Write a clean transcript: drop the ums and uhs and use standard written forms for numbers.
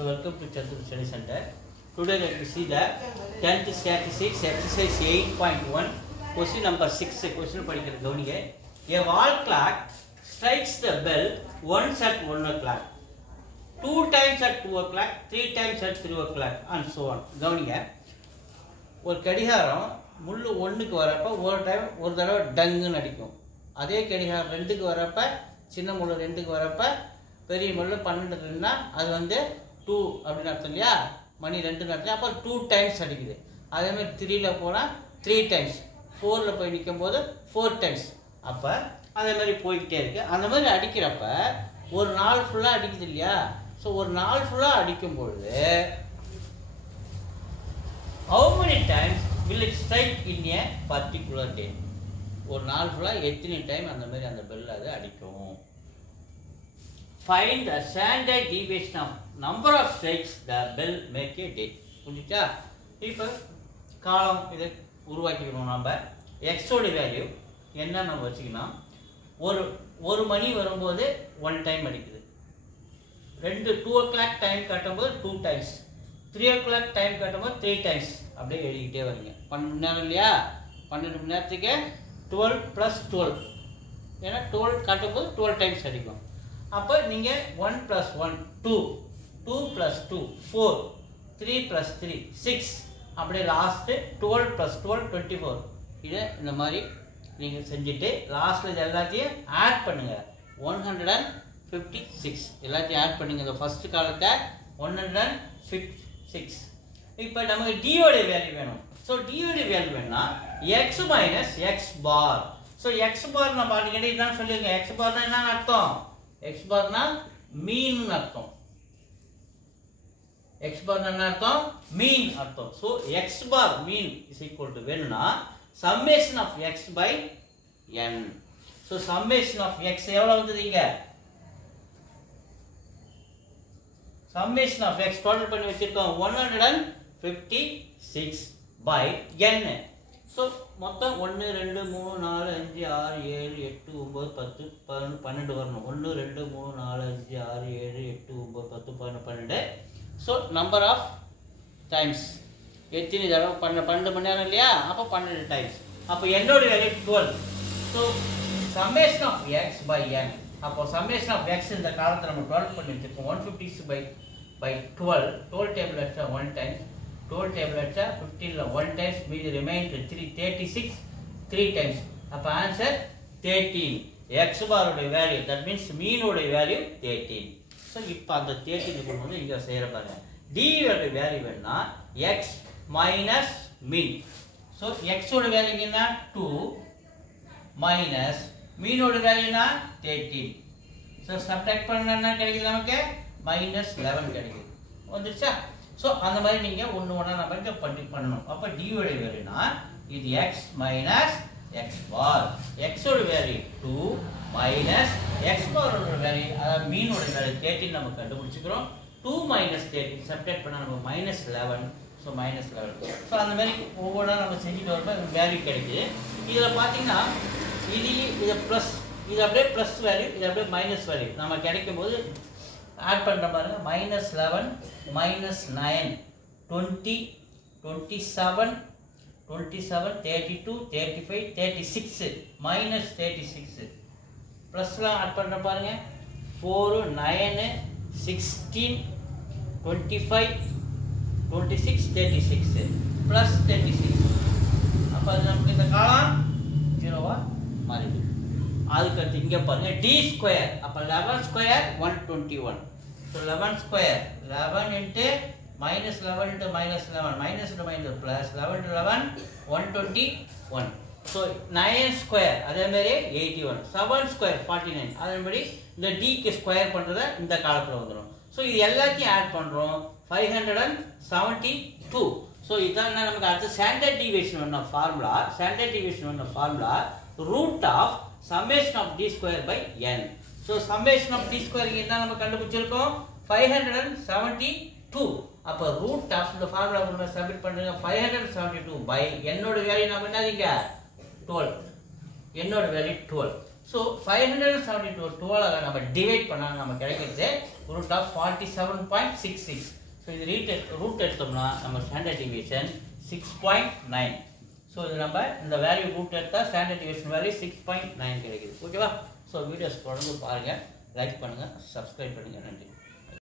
So welcome to Chatur Study Center. Today let me see the 10th statistics exercise 8.1 question number 6 question படிக்கிற கவனிங்க. A wall clock strikes the bell once at 1 o'clock, 2 times at 2 o'clock, 3 times at 3 o'clock and so on. கவனிங்க. ஒரு கடிகாரம் முள்ளு 1க்கு வரப்ப ஒரு தடவை டங்குன்னு அடிக்கும். அதே கடிகாரம் 2க்கு வரப்ப சின்ன முள்ளு 2க்கு வரப்ப பெரிய முள்ளு 12ன்னா அது வந்து 2 அப்படின்னு அர்த்தம் இல்லையா? மணி 2 அர்த்தம். அப்போ 2 டைம்ஸ் அடிக்குது. அதே மாதிரி 3ல போனால் 3 டைம்ஸ், 4ல் போய் நிற்கும் போது 4 டைம்ஸ். அப்போ அதே மாதிரி போய்கிட்டே இருக்கு. அந்த மாதிரி அடிக்கிறப்ப ஒரு நாள் ஃபுல்லாக அடிக்குது இல்லையா? ஸோ ஒரு நாள் ஃபுல்லாக அடிக்கும் பொழுது how many times will it strike in a particular day? ஒரு நாள் ஃபுல்லாக எத்தனை டைம் அந்த மாதிரி அந்த பெல் அது அடிக்கும். Find the standard deviation of number of strikes the bell make a day. புரிஞ்சுச்சா? இப்போ காலம் இதை உருவாக்கிக்கணும். நம்ம எக்ஸோட வேல்யூ என்ன நம்ம வச்சுக்கணும். ஒரு மணி வரும்போது 1 டைம் அடிக்குது. 2 o'clock டைம் கட்டும்போது 2 டைம்ஸ், 3 o'clock டைம் கட்டும்போது 3 டைம்ஸ். அப்படியே எழுதிக்கிட்டே வரீங்க. 12 மணி நேரம் இல்லையா? 12 மணி நேரத்துக்கு 12 + 12, ஏன்னா 12 கட்டும்போது 12 டைம்ஸ் அடிக்கும். அப்போ நீங்கள் 1 + 1 2, 2 + 2 4, 3 + 3 6, அப்படியே லாஸ்ட்டு 12 + 12 24. இதை இந்த மாதிரி நீங்கள் செஞ்சுட்டு லாஸ்ட்டில் இது எல்லாத்தையும் ஆட் பண்ணுங்கள். 156 எல்லாத்தையும் ஆட் பண்ணுங்கள். இந்த ஃபஸ்ட்டு காலத்தை 156. இப்போ நமக்கு டியோட வேல்யூ வேணும். ஸோ டியோட வேல்யூ வேணும்னா எக்ஸ் மைனஸ் எக்ஸ் பார். ஸோ எக்ஸ் பார் நம்ம அடிக்கடி என்ன சொல்லியிருங்க. எக்ஸ் பார்னா என்ன அர்த்தம்? எக்ஸ் பார்னா மீன் அர்த்தம். எக்ஸ் பார் என்ன அர்த்தம்? மீன் அர்த்தம். So X bar mean is equal to வேணும்னா summation of X by N. So summation of X எவ்வளோ வந்துதுங்க? சம்மேஷன் ஆஃப் எக்ஸ் டோட்டல் பண்ணி வச்சிருக்கோம் 156 பை n. ஸோ மொத்தம் 1 2 3 4 5 6 7 8 9 10 11 12 வரணும். 1 2 3 4 5 6 7 8 9 10 11 12. ஸோ நம்பர் ஆஃப் டைம்ஸ் எத்தனை தடவை 12 மணி நேரம் இல்லையா? அப்போ 12 டைம்ஸ். அப்போ என்னோட value 12. So summation of X by N. அப்போ சம்மேஷன் ஆஃப் எக்ஸ் இந்த காலத்தில் நம்ம 12 பண்ணி வச்சுருக்கோம். 156 பை 12. 12 டேபிள் அடிச்சா 1 டைம்ஸ், 12 டேபிள் அடிச்சா 15ல் 1 டைம்ஸ், மீதி ரிமைண்டர் 36 3 டைம்ஸ். அப்போ ஆன்சர் 13. எக்ஸ் பாரோட வேல்யூ தட் மீன்ஸ் மீனோட வேல்யூ 13. ஸோ இப்போ அந்த 13 இருக்கும்போது இங்கே செய்கிற பாருங்க. டியோட வேல்யூ வேணும்னா எக்ஸ் மைனஸ் மீன். ஸோ எக்ஸோட வேல்யூ என்ன? 2 மைனஸ் மீனோட வேல்யூனா 13. ஸோ சப்ட்ராக்ட் பண்ண என்ன கிடைக்குது நமக்கு? -11 கிடைக்குது. வந்துருச்சா? ஸோ அந்த மாதிரி நீங்கள் ஒன்று ஒன்றா நம்ம இங்கே பண்ணணும். அப்போ டியோட வேல்யூனா இது எக்ஸ் மைனஸ் எக்ஸ் பார். எக்ஸோட வேல்யூ 2 மைனஸ் எக்ஸ் பாரோட வேல்யூ, அதாவது மீனோட வேல்யூ 13 நம்ம கண்டுபிடிச்சிக்கிறோம். 2 மைனஸ் 13 சப்ட்ராக்ட் பண்ணால் நம்ம -11. ஸோ -11. ஸோ அந்த மாதிரி ஒவ்வொன்றா நம்ம செஞ்சுட்டு வரப்போ வேல்யூ கிடைக்குது. இதில் பார்த்தீங்கன்னா இது ப்ளஸ், இது அப்படியே ப்ளஸ் வேல்யூ, இது அப்படியே மைனஸ் வேல்யூ நம்ம கிடைக்கும் போது ஆட் பண்ணுற பாருங்க. -11 -9 20 27 27 32 35 36 -36. ப்ளஸ்லாம் ஆட் பண்ணுற பாருங்க. 4 9 16 25 26 36 ப்ளஸ் 36. அப்போ அது நமக்கு இந்த காலம் 0வா மாறிடுது. அதுக்கடுத்து இங்கே பாருங்க டி ஸ்கொயர். அப்போ 11 square 121. So 11 square 11 into -11 into -11 minus into minus plus 11 × 11 121. So 9 square அதேமாரி 81. 7 ஸ்கொயர் 49. அதேமாதிரி இந்த டிக்கு ஸ்கொயர் பண்ணுறத இந்த காலத்தில் வந்துடும். ஸோ இது எல்லாத்தையும் ஆட் பண்ணுறோம் 572. ஸோ இதான் நமக்கு அடுத்து ஸ்டாண்டர்ட் டிவியேஷன் ஒன்று ஃபார்முலா. ஸ்டாண்டர்ட் டிவியேஷன் ஒன்று formula root of summation of d square by n. So summation of d square என்ன நம்ம கண்டுபிடிச்சிருக்கோம்? 572. அப்போ root of the formula நம்ம சப்மிட் பண்ணுங்க. 572 by n ஓட வேல்யூ நம்ம என்னதுங்க? 12. n ஓட வேல்யூ 12. ஸோ 572 12 நம்ம டிவைட் பண்ணால் நம்ம கிடைக்கிறது ரூட் ஆஃப் 47.66. ஸோ இது ரூட் எடுத்தோம்னா நம்ம ஸ்டாண்டர்ட் டிவியேஷன் 6.9. ஸோ இது நம்ம இந்த வேல்யூ ரூட் எடுத்தால் ஸ்டாண்டர்ட் டிவியேஷன் வேல்யூ 6.9 கிடைக்குது. ஓகேவா? ஸோ வீடியோஸ் தொடர்ந்து பாருங்கள், லைக் பண்ணுங்கள், சப்ஸ்கிரைப் பண்ணுங்கள். நன்றி.